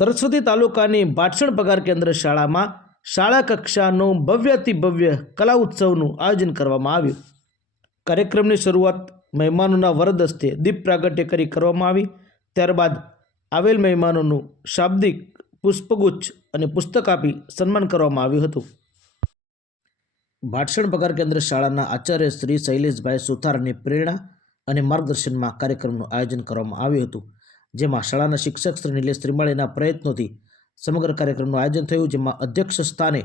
સરસ્વતી તાલુકાની ભાટસણ પગાર કેન્દ્ર શાળામાં શાળા કક્ષાનું ભવ્યથી ભવ્ય કલા ઉત્સવનું આયોજન કરવામાં આવ્યું. કાર્યક્રમની શરૂઆત મહેમાનોના વરદ હસ્તે દીપ પ્રાગટ્ય કરી કરવામાં આવી. ત્યારબાદ આવેલ મહેમાનોનું શાબ્દિક પુષ્પગુચ્છ અને પુસ્તક આપી સન્માન કરવામાં આવ્યું હતું. ભાટસણ પગાર કેન્દ્ર શાળાના આચાર્ય શ્રી શૈલેષભાઈ સુથારની પ્રેરણા અને માર્ગદર્શનમાં કાર્યક્રમનું આયોજન કરવામાં આવ્યું હતું. જેમાં શાળાના શિક્ષક શ્રી નિલેશ ત્રિમાળીના પ્રયત્નોથી સમગ્ર કાર્યક્રમનું આયોજન થયું, જેમાં અધ્યક્ષ સ્થાને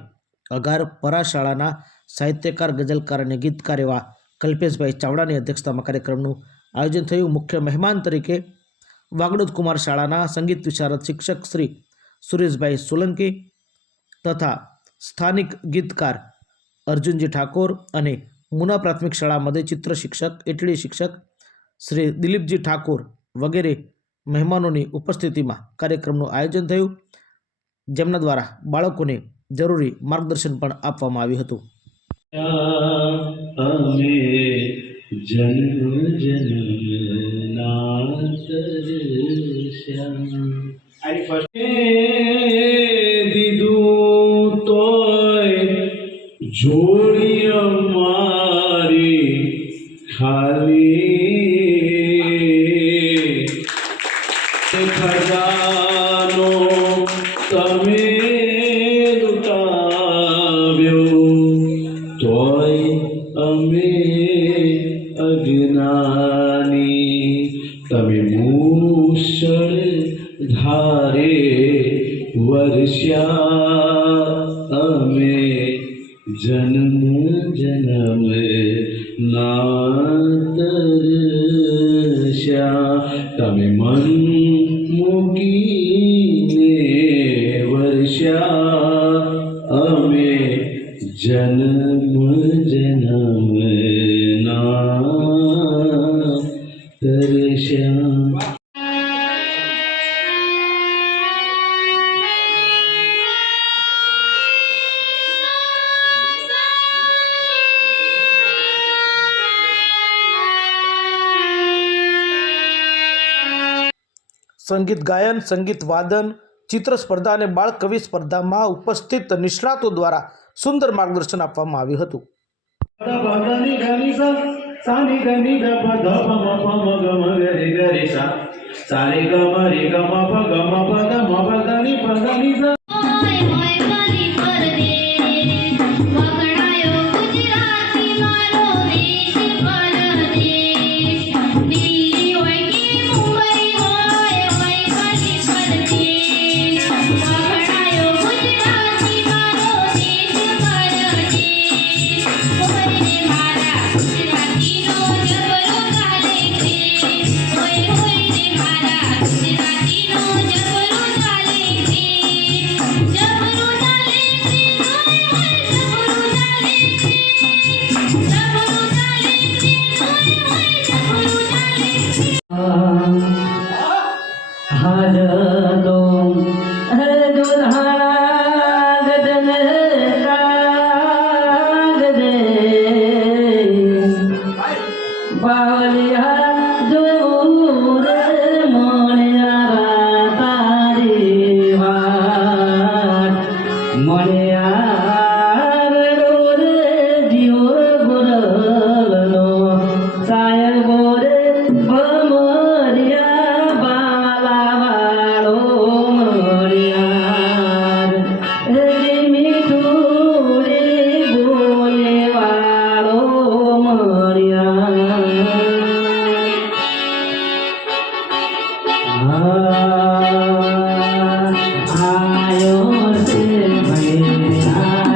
અગાર પરા શાળાના સાહિત્યકાર, ગઝલકાર અને ગીતકાર એવા કલ્પેશભાઈ ચાવડાની અધ્યક્ષતામાં કાર્યક્રમનું આયોજન થયું. મુખ્ય મહેમાન તરીકે વાગડોદ કુમાર શાળાના સંગીત વિશારદ શિક્ષક શ્રી સુરેશભાઈ સોલંકી તથા સ્થાનિક ગીતકાર અર્જુનજી ઠાકોર અને મુના પ્રાથમિક શાળામાંથી ચિત્ર શિક્ષક એટલી શિક્ષક શ્રી દિલીપજી ઠાકોર વગેરે મહેમાનોની ઉપસ્થિતિમાં કાર્યક્રમનું આયોજન થયું. જેમના દ્વારા બાળકોને જરૂરી માર્ગદર્શન પણ આપવામાં આવ્યું હતું. દીધું તોય જોડી મારી ખાલી ખજાનો તમે લૂંટાવ્યો. તોય અમે અજ્ઞાની. તમે મૂષળ ધારે વર્ષ્યા અમે જન્મ જન્મ નાતરસ્યા તમે મન તરસ્યા સંગીત ગાયન સંગીત વાદન ચિત્ર સ્પર્ધા અને બાળ કવિ સ્પર્ધામાં ઉપસ્થિત નિષ્ણાતો દ્વારા સુંદર માર્ગદર્શન આપવામાં આવ્યું હતું. సాని గని గ పద పమ పమ గమ గరి గరి సా సాని గ మరి గమ ప గమ పద మ పదని పదని Oh, I'll see you.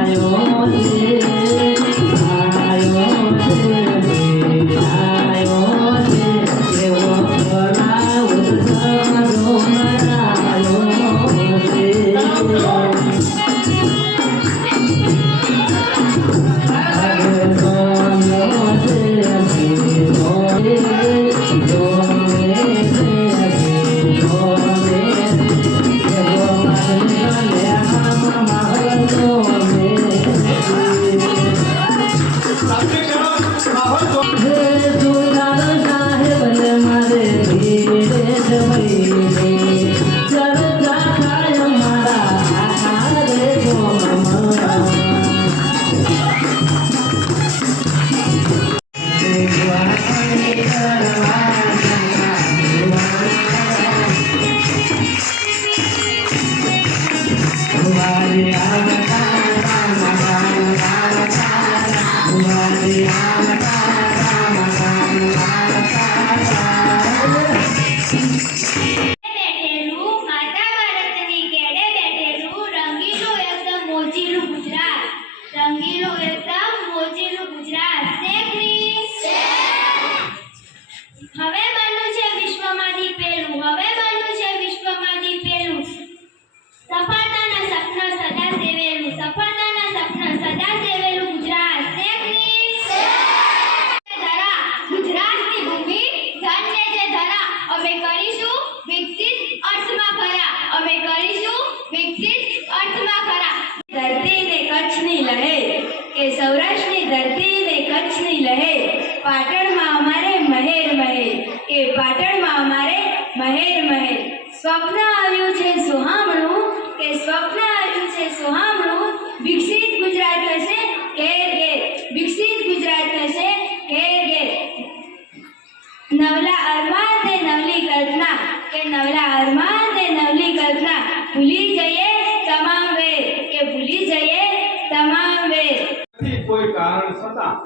તમામ વેર કે ભૂલી જઈએ તમામ વેર નથી કોઈ કારણ છતાં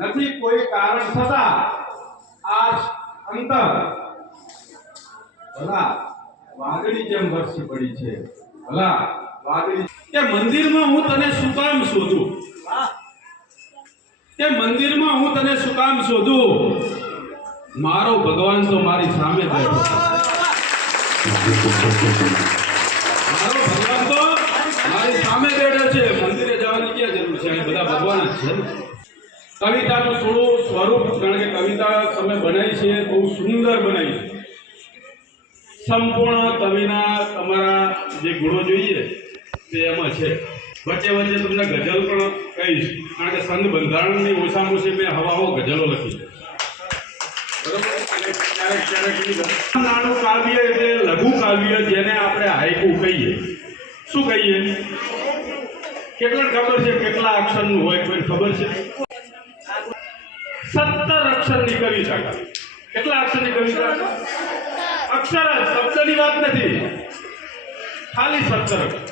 નથી કોઈ કારણ છતાં આ અંતર ભલા વાદળી જેમ વરસી પડી છે. ભલા વાદળી કે મંદિરમાં હું તને શું કામ શોધું કે મંદિરમાં હું તને શું કામ શોધું? મારો ભગવાન તો મારી સામે બેઠો છે મારો ભગવાન તો મારી સામે બેઠો છે મંદિરે જવાની ક્યાં જરૂર છે અહીં બધા ભગવાન જ છે. કવિતાનું થોડું સ્વરૂપ કારણ કે કવિતા તમે બનાવી છે, બહુ સુંદર બનાવી છે. સંપૂર્ણ કવિના તમારા જે ગુણો જોઈએ તે એમાં છે. વચ્ચે વચ્ચે તમને ગઝલ પણ કહીશ. કારણ કે સંત બંધારણની ઓછામાં ઓછી મેં હવાઓ ગઝલો લખી છે. ક્યારેક ક્યારેક નાનું કાવ્ય એટલે લઘુ કાવ્ય જેને આપણે હાઈકુ કહીએ. શું કહીએ? કેટલા ખબર છે? કેટલા અક્ષરનું હોય કોઈ ખબર છે? સત્તર અક્ષરની કવિતા કેટલા અક્ષરની કવિતા અક્ષર શબ્દની વાત નથી. ખાલી સત્તર અક્ષર